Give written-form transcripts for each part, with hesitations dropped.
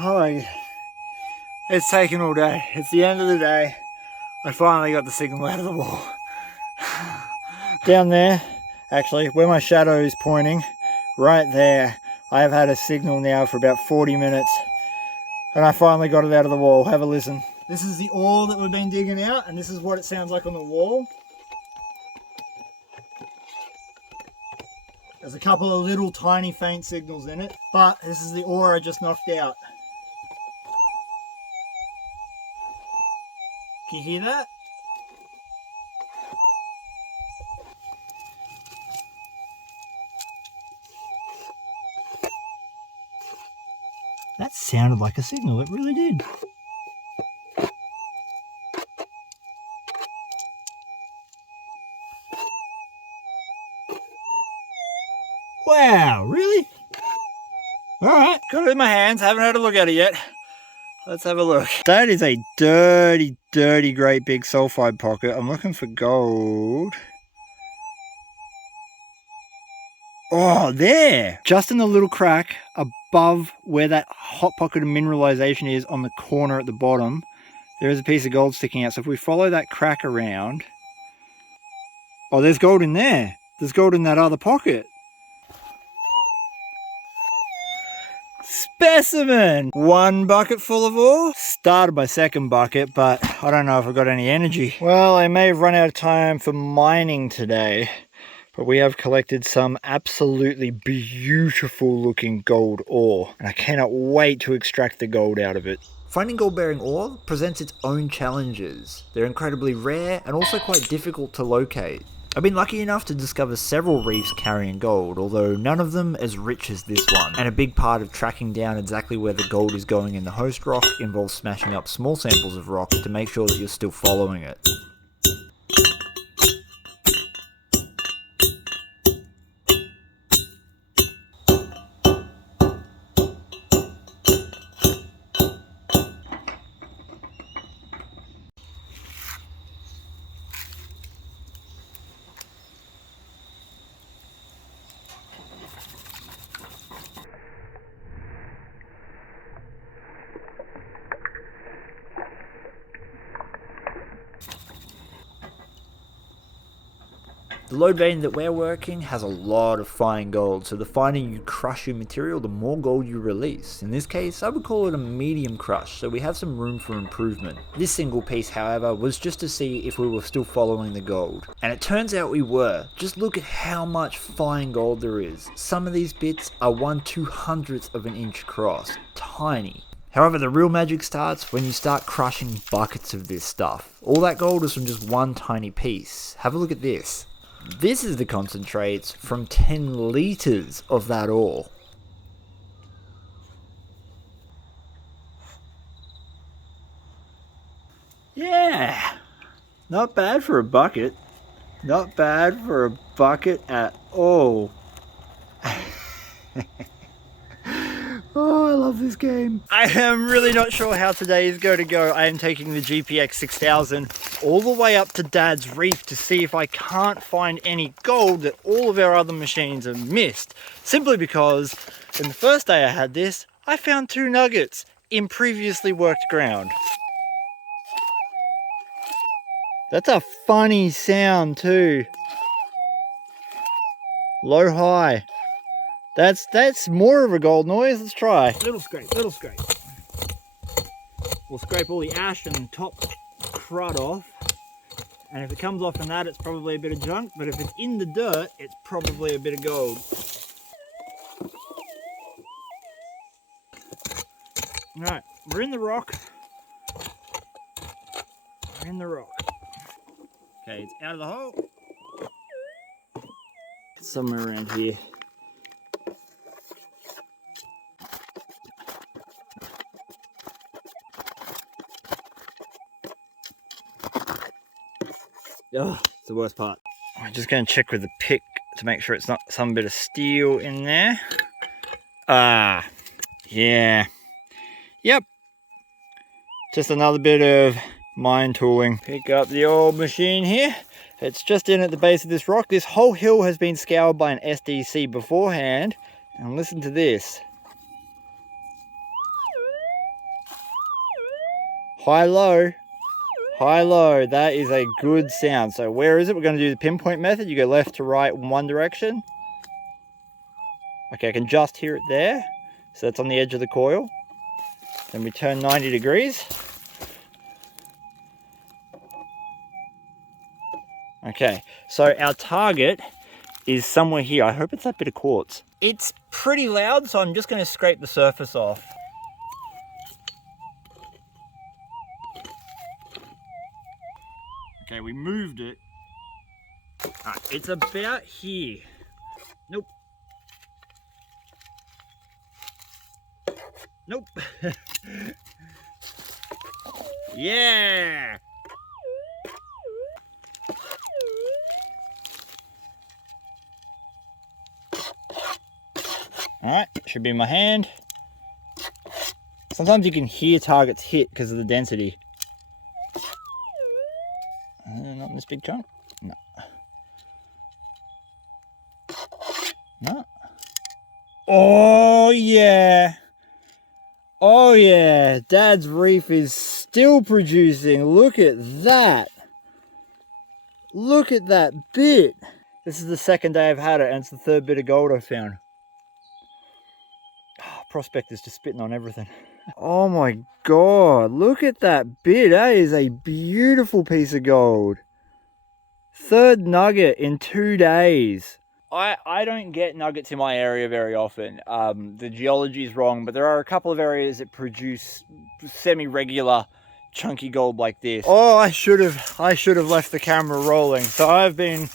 Oh, it's taken all day. It's the end of the day. I finally got the signal out of the wall. Down there, actually, where my shadow is pointing, right there, I have had a signal now for about 40 minutes. And I finally got it out of the wall. Have a listen. This is the ore that we've been digging out, and this is what it sounds like on the wall. There's a couple of little tiny faint signals in it, but this is the ore I just knocked out. Can you hear that? That sounded like a signal, it really did. Wow, really? Alright, got it in my hands, haven't had a look at it yet. Let's have a look. That is a dirty, dirty, great big sulfide pocket. I'm looking for gold. Oh, there! Just in the little crack above where that hot pocket of mineralization is on the corner at the bottom, there is a piece of gold sticking out. So if we follow that crack around... Oh, there's gold in there. There's gold in that other pocket. Specimen! One bucket full of ore. Started my second bucket, but I don't know if I've got any energy. Well, I may have run out of time for mining today, but we have collected some absolutely beautiful looking gold ore, and I cannot wait to extract the gold out of it. Finding gold-bearing ore presents its own challenges. They're incredibly rare and also quite difficult to locate. I've been lucky enough to discover several reefs carrying gold, although none of them as rich as this one. And a big part of tracking down exactly where the gold is going in the host rock involves smashing up small samples of rock to make sure that you're still following it. The lode vein that we're working has a lot of fine gold, so the finer you crush your material, the more gold you release. In this case, I would call it a medium crush, so we have some room for improvement. This single piece, however, was just to see if we were still following the gold. And it turns out we were. Just look at how much fine gold there is. Some of these bits are 1/200th of an inch across. Tiny. However, the real magic starts when you start crushing buckets of this stuff. All that gold is from just one tiny piece. Have a look at this. This is the concentrates from 10 litres of that ore. Yeah, not bad for a bucket. Not bad for a bucket at all. Oh, I love this game. I am really not sure how today is going to go. I am taking the GPX 6000 all the way up to Dad's reef to see if I can't find any gold that all of our other machines have missed. Simply because in the first day I had this, I found 2 nuggets in previously worked ground. That's a funny sound too. Low high. That's more of a gold noise. Let's try. Little scrape, little scrape. We'll scrape all the ash and top crud off. And if it comes off in that, it's probably a bit of junk. But if it's in the dirt, it's probably a bit of gold. Alright, we're in the rock. We're in the rock. Okay, it's out of the hole. It's somewhere around here. Oh, it's the worst part. I'm just going to check with the pick to make sure it's not some bit of steel in there. Ah, yeah. Yep. Just another bit of mine tooling. Pick up the old machine here. It's just in at the base of this rock. This whole hill has been scoured by an SDC beforehand. And listen to this. High, low. High, low. That is a good sound. So where is it? We're going to do the pinpoint method. You go left to right in one direction. Okay, I can just hear it there. So that's on the edge of the coil. Then we turn 90 degrees. Okay, so our target is somewhere here. I hope it's that bit of quartz. It's pretty loud, so I'm just going to scrape the surface off. Okay, we moved it. It's about here. Nope. Nope. Yeah. Alright, should be in my hand. Sometimes you can hear targets hit because of the density. Not in this big chunk. No. No. Oh yeah. Oh yeah. Dad's reef is still producing. Look at that. Look at that bit. This is the second day I've had it, and it's the third bit of gold I found. Oh, Prospector's just spitting on everything. Oh my God, look at that bit. That is a beautiful piece of gold. Third nugget in 2 days. I don't get nuggets in my area very often. The geology is wrong, but there are a couple of areas that produce semi-regular chunky gold like this. Oh, I should have left the camera rolling. So I've been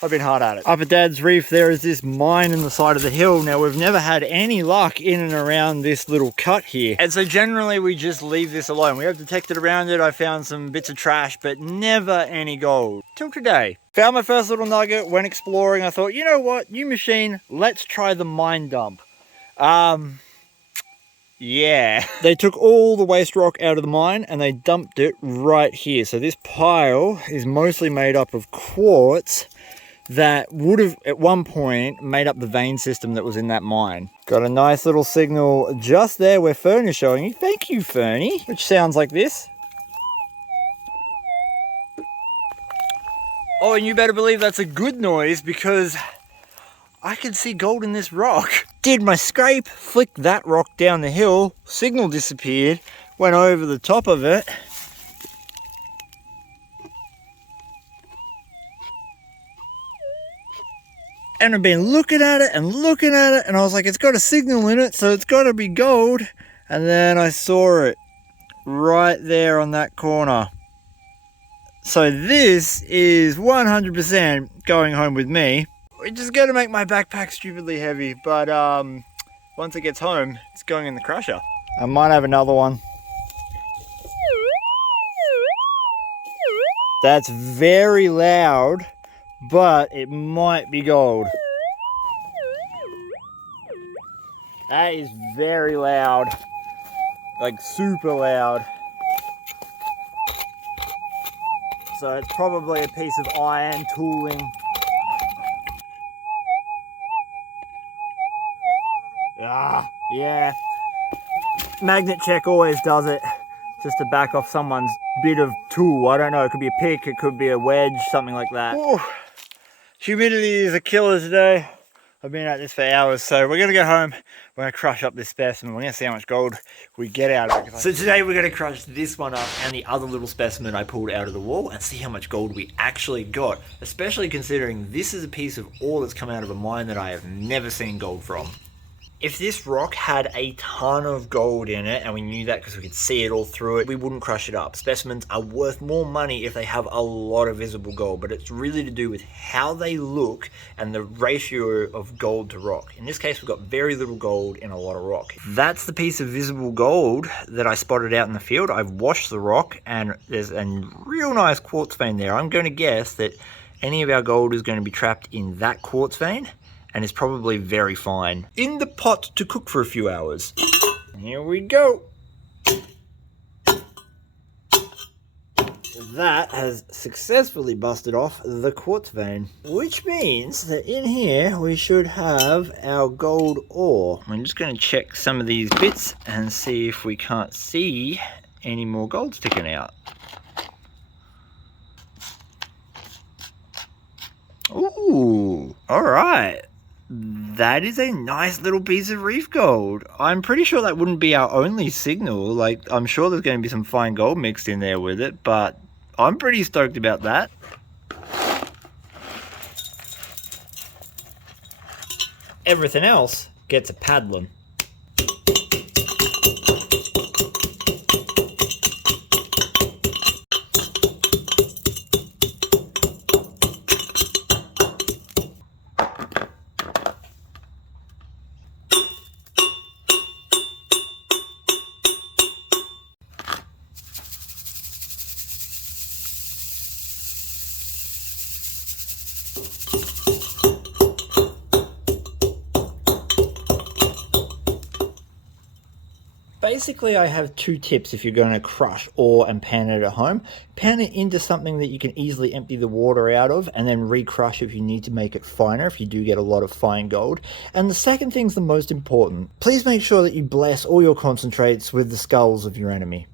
hard at it. Up at Dad's reef, there is this mine in the side of the hill. Now, we've never had any luck in and around this little cut here. And so generally we just leave this alone. We have detected around it. I found some bits of trash, but never any gold. Till today. Found my first little nugget, went exploring. I thought, you know what? New machine, let's try the mine dump. Yeah. They took all the waste rock out of the mine and they dumped it right here. So this pile is mostly made up of quartz that would have at one point made up the vein system that was in that mine. Got a nice little signal just there where Fern is showing you. Thank you, Fernie. Which sounds like this. Oh, and you better believe that's a good noise because I can see gold in this rock. Did my scrape, flicked that rock down the hill, signal disappeared, went over the top of it. And I've been looking at it, and I was like, it's got a signal in it, so it's got to be gold. And then I saw it right there on that corner. So this is 100% going home with me. Which is going to make my backpack stupidly heavy, but once it gets home, it's going in the crusher. I might have another one. That's very loud, but it might be gold. That is very loud, like super loud. So it's probably a piece of iron tooling. Yeah. Magnet check always does it, just to back off someone's bit of tool. I don't know, it could be a pick, it could be a wedge, something like that. Ooh. Humidity is a killer today. I've been at this for hours, so we're gonna go home. We're gonna crush up this specimen. We're gonna see how much gold we get out of it. So today we're gonna crush this one up and the other little specimen I pulled out of the wall and see how much gold we actually got, especially considering this is a piece of ore that's come out of a mine that I have never seen gold from. If this rock had a ton of gold in it, and we knew that because we could see it all through it, we wouldn't crush it up. Specimens are worth more money if they have a lot of visible gold, but it's really to do with how they look and the ratio of gold to rock. In this case, we've got very little gold in a lot of rock. That's the piece of visible gold that I spotted out in the field. I've washed the rock and there's a real nice quartz vein there. I'm going to guess that any of our gold is going to be trapped in that quartz vein, and it's probably very fine. In the pot to cook for a few hours. Here we go. That has successfully busted off the quartz vein, which means that in here we should have our gold ore. I'm just going to check some of these bits and see if we can't see any more gold sticking out. Ooh, all right. That is a nice little piece of reef gold. I'm pretty sure that wouldn't be our only signal. Like, I'm sure there's going to be some fine gold mixed in there with it, but I'm pretty stoked about that. Everything else gets a paddling. Basically, I have two tips if you're going to crush ore and pan it at home. Pan it into something that you can easily empty the water out of, and then re-crush if you need to make it finer, if you do get a lot of fine gold. And the second thing's the most important. Please make sure that you bless all your concentrates with the skulls of your enemy.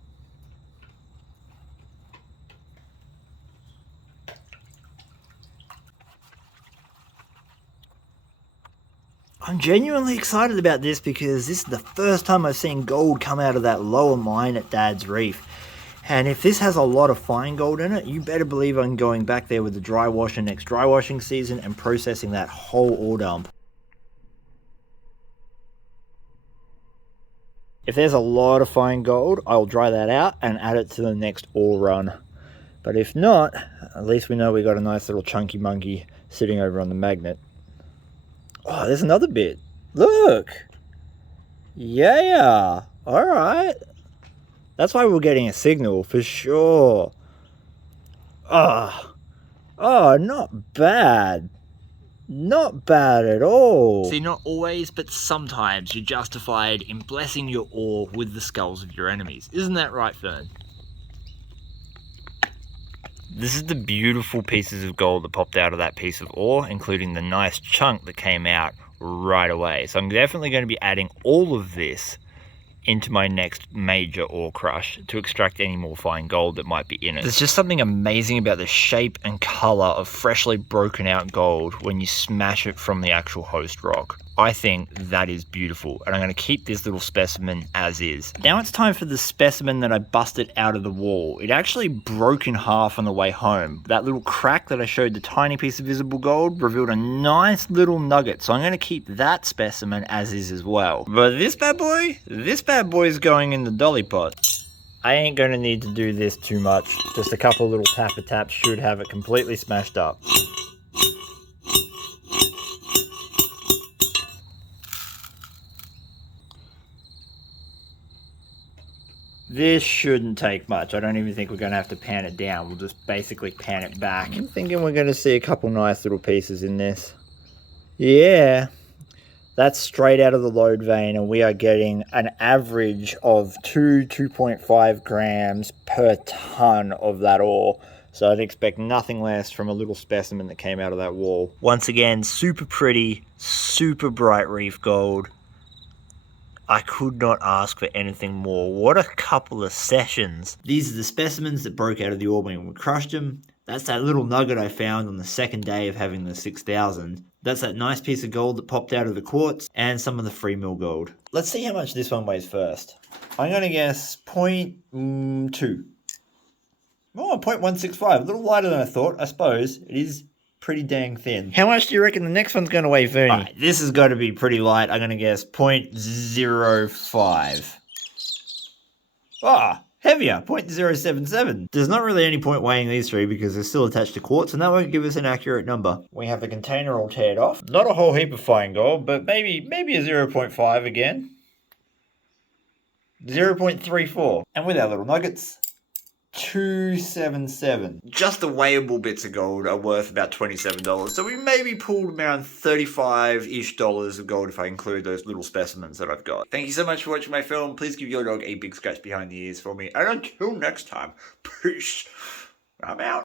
I'm genuinely excited about this because this is the first time I've seen gold come out of that lower mine at Dad's Reef. And if this has a lot of fine gold in it, you better believe I'm going back there with the dry washer next dry washing season and processing that whole ore dump. If there's a lot of fine gold, I'll dry that out and add it to the next ore run. But if not, at least we know we got a nice little chunky monkey sitting over on the magnet. Oh, there's another bit. Look. Yeah. All right. That's why we're getting a signal for sure. Oh, not bad. Not bad at all. See, not always, but sometimes you're justified in blessing your ore with the skulls of your enemies. Isn't that right, Fern? This is the beautiful pieces of gold that popped out of that piece of ore, including the nice chunk that came out right away. So I'm definitely going to be adding all of this into my next major ore crush to extract any more fine gold that might be in it. There's just something amazing about the shape and color of freshly broken out gold when you smash it from the actual host rock. I think that is beautiful, and I'm going to keep this little specimen as is. Now it's time for the specimen that I busted out of the wall. It actually broke in half on the way home. That little crack that I showed the tiny piece of visible gold revealed a nice little nugget, so I'm going to keep that specimen as is as well. But this bad boy is going in the dolly pot. I ain't going to need to do this too much. Just a couple little tapper taps should have it completely smashed up. This shouldn't take much. I don't even think we're going to have to pan it down. We'll just basically pan it back. I'm thinking we're going to see a couple nice little pieces in this. Yeah, that's straight out of the lode vein, and we are getting an average of 2.5 grams per ton of that ore. So I'd expect nothing less from a little specimen that came out of that wall. Once again, super pretty, super bright reef gold. I could not ask for anything more. What a couple of sessions. These are the specimens that broke out of the ore when we crushed them. That's that little nugget I found on the second day of having the 6,000. That's that nice piece of gold that popped out of the quartz, and some of the free mill gold. Let's see how much this one weighs first. I'm going to guess 0.2. Oh, 0.165. A little lighter than I thought, I suppose. It is pretty dang thin. How much do you reckon the next one's going to weigh, Fernie? Right, this has got to be pretty light. I'm going to guess 0.05. Ah, heavier, 0.077. There's not really any point weighing these three because they're still attached to quartz, and that won't give us an accurate number. We have the container all teared off. Not a whole heap of fine gold, but maybe a 0.5 again. 0.34. And with our little nuggets, 277. Just the weighable bits of gold are worth about $27, so we maybe pulled around $35-ish of gold if I include those little specimens that I've got. Thank you so much for watching my film. Please give your dog a big scratch behind the ears for me, and until next time, peace. I'm out.